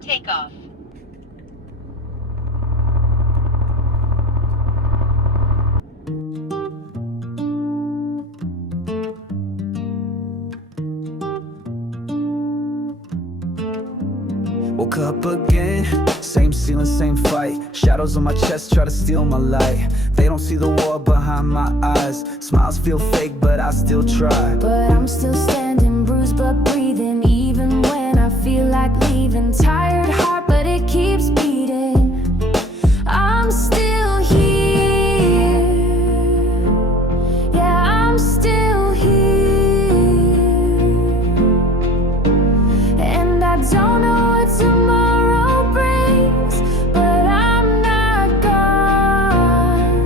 takeoff. Woke up again, same ceiling, same fight. Shadows on my chest try to steal my light. They don't see the war behind my eyes. Smiles feel fake, but I still try. But I'm still standing, bruised but breathing, even when I feel like leaving. Tired heart, but it keeps beating. I'm still here. Yeah, I'm still here. And I don't know what tomorrow brings, but I'm not gone.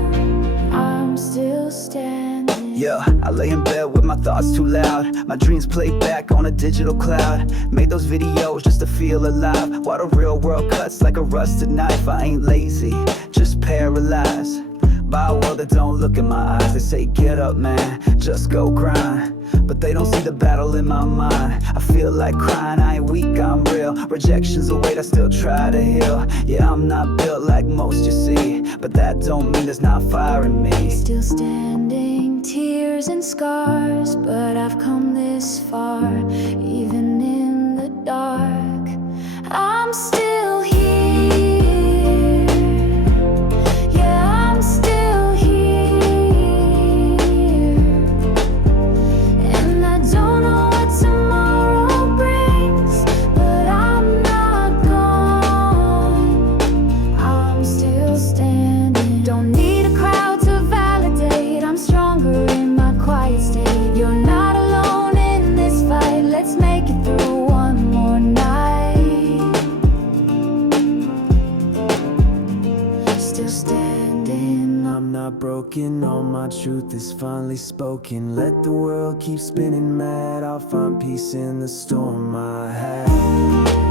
I'm still standing. Yeah, I lay in bed with my thoughts too loud. My dreams play back on a digital cloud. Made those videos just to feel alive, while the real world cuts like a rusted knife. I ain't lazy, just paralyzed by a world that don't look in my eyes. They say get up man, just go grind, but they don't see the battle in my mind. I feel like crying, I ain't weak, I'm real. Rejection's a weight I still try to heal. Yeah, I'm not built like most you see, but that don't mean there's not fire in me. Still standing, tears and scars, but I've come this far, even in the dark. I'm still here. Yeah, I'm still here. And I don't know what tomorrow brings, but I'm not gone. I'm still standing. Don't need a crowd to validate, I'm stronger in my quiet state. You're not alone in this fight, let's make it through one more night. Still standing. I'm not broken, all my truth is finally spoken. Let the world keep spinning mad, I'll find peace in the storm I had.